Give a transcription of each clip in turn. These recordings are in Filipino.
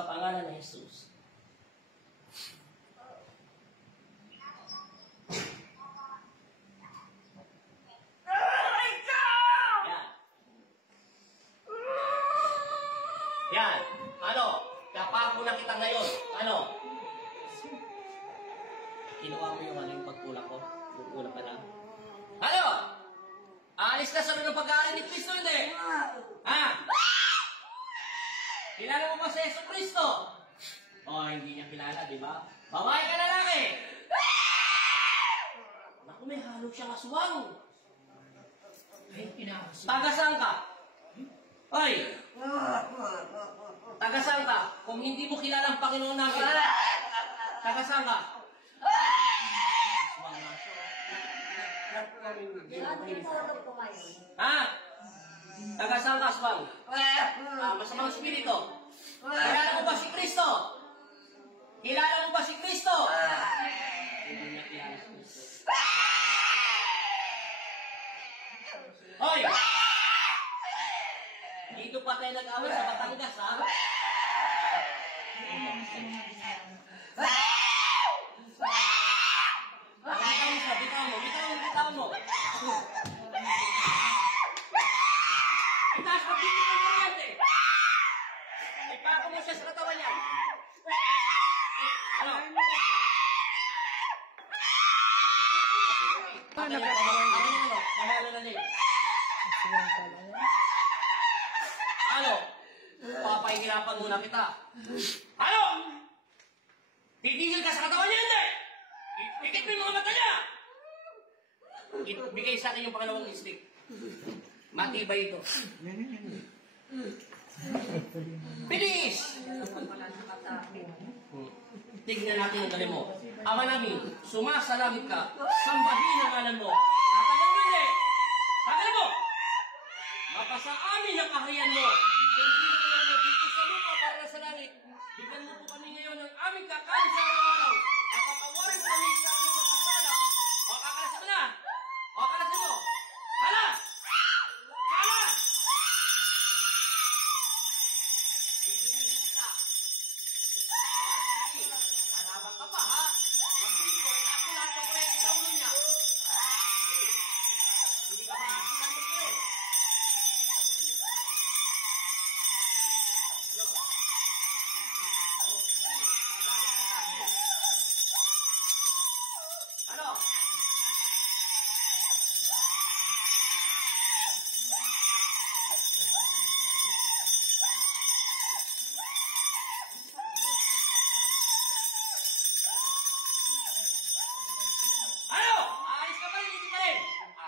Sa pangalan ng Jesus. Yan. Ano? Kapako na kita ngayon. Ano? Kinuha mo yung pagkulak ko. Pagkulak ka lang. Ano? Aalis ka sa ng pag-aaral ni Kristo, hindi? Ha? Kilala mo ba si Yesu Kristo? Oh, hindi niya kilala, di ba? Babae ka lalaki! Naku, may halo siyang aswang. Taga saan ka? Hoy! Taga saan ka? Kung hindi mo kilala ang Panginoon namin, taga saan ka? Aswang na siya. Ha? Taga saan ka, aswang? Masamang spirito. Kilala mo ba si Kristo? Kilala mo ba si Kristo? Hindi niya kilala si Kristo. Hoy! Dito pa tayo nag-away sa Batangas, ha? Bitaw mo. Itaas mo, dito ka kuryente. Ipako mo siya sa katawan niya. Ano? Ano? Papahihirapan muna kita. Ano? Titigil ka sa katawan niya, hindi? Ikit mo yung mga mata niya. Bigay sa akin yung pangalawang stick. Matibay ito. Bilis! Tignan natin ang dali mo. Ama namin, sumasalamit ka. Sambahin ang ngalan mo. Tatagal mo hindi. Tagal mo! Mapasa amin ang kaharian mo. Sundin mo dito sa lupa para sa langit. Bigyan mo po kami ngayon ng aming kakain sa araw-araw. At patawarin kami sa aming mga sala. O, kakalasin mo na! O, kakalasin mo! Hala! Hala! Bigyan kita. Sige, kalabang ka pa, ha? Magbili ko, itaas ko lahat ng kwento sa ulo niya. Hindi ka makikita mo siya. Ano? Ano? Aalis ka pa rin, hindi ka rin.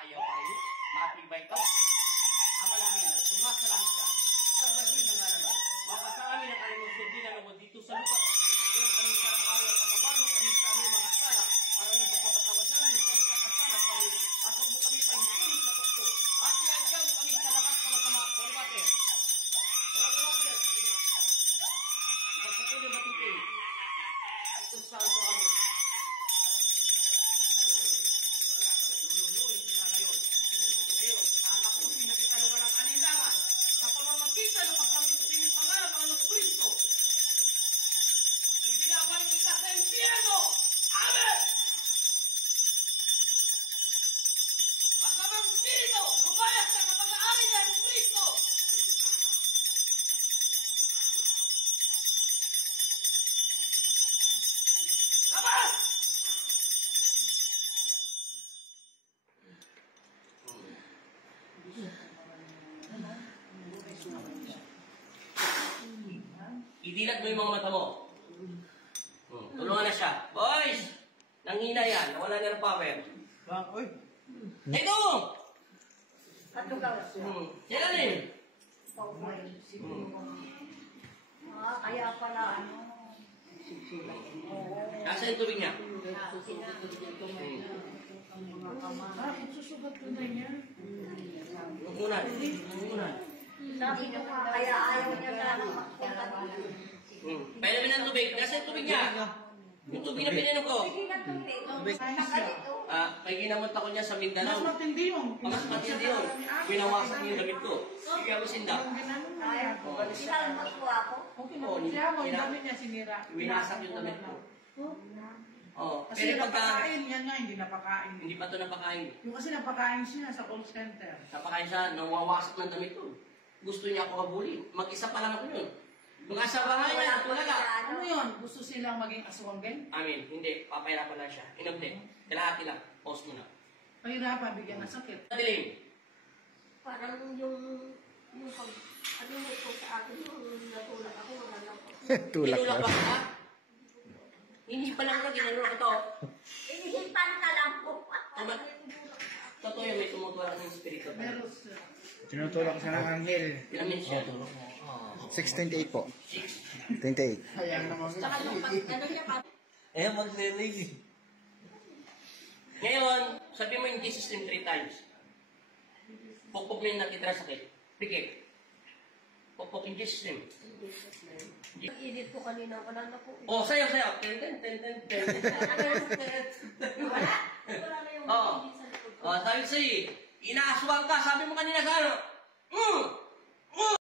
Ayaw pa rin. Matibay ka. Ama namin, sumasalamit ka. Sambahin ang ngalan mo. Mapasa amin ang kanyang sundin mo dito sa lupa. Ngayon kami sarang araw at patawarin mo kami sa aming mga sala. Araw ng pagpapatawad namin sa nagkakasala sa amin. At huwag mo kami pahintulog sa tukso. At iadya mo kami sa lahat ng masama. Holy Water. Holy Water. Ipagpatuloy yung matitin. Ito sa ang ano. Lululoy kita ngayon. Ngayon, kakapusin na kita na walang alinlangan sa pamamagitan ng pagkambit sa inyong pangarap ang Diyos Kristo. Ibinabalik kita sa impyerno! Amen! Masamang spirito, lumayas ka sa pag-aari niya ng Kristo! Labas! Idilat mo yung mga mata mo. Tulungan na siya. Boys! Nanghina yan. Nawala niya ng power. Oy! Ito! Ano ka? Sila rin. Kaya pala ano. Nasa yung tubig niya? Bakit susugat ko na niya? Umunan. Umunan. Sabi ko nga, kaya ayaw niya na magpunta dito. Pwede mo ng tubig. Nasa yung tubig niya? Yung tubig na pininom ko. Sige na tubig. Nakalit May ginamot ako niya sa Mas Mindanao. matindi yun. Mas matindi yun. Binawasan niya yung damit ko. Sige ako sinda. Ang ginanong na Ay, yan. sinalmot ko ako. Okay, siya mo, yung damit niya sinira. Winasak yung damit ko. Oo. Kasi Pero pagka napakain, yan nga, hindi napakain. hindi pa ito napakain. Yung kasi napakain siya sa call center. Napakain siya, nawawasak ng damit ko. Gusto niya ako kabulin. Mag-isa pa lang ako yun. Mga sa bahay niya, talaga. Ano yun? Gusto silang maging aswang din? Amin, hindi. Papahirapan lang siya. Inabde. Kalahati lang. Pause mo na. Pahirapan, bigyan ng sakit. Madilim. Parang yung pag, ano mo po sa akin, yung natulak ako, wala lang po. Tulak Tinulak na. ba ka? Hindi pa lang ka, ginanulak ito. Inihipan ka lang po. Totoo yun, may tumutulak ng espiritu. Meron siya. Tinutulak siya ng anghel. Ilang minutes siya? 6:28 po. 28. Hayang naman. Tsaka yung pag, ano niya pa, Magre-release. Ngayon, sabi mo yung Jesus name 3 times. Pukpok mo yung natitira sakit. Pikit. Pukpok in Jesus name. Pag-edit ko kanina, wala na po. Oh, sayo, sayo. Ten, ten, ten, ten, ten. Wala. Wala na yung Oo. edit sa likod ko. Oh, sabi sa'yo, inaaswang ka. Sabi mo kanina sa ano?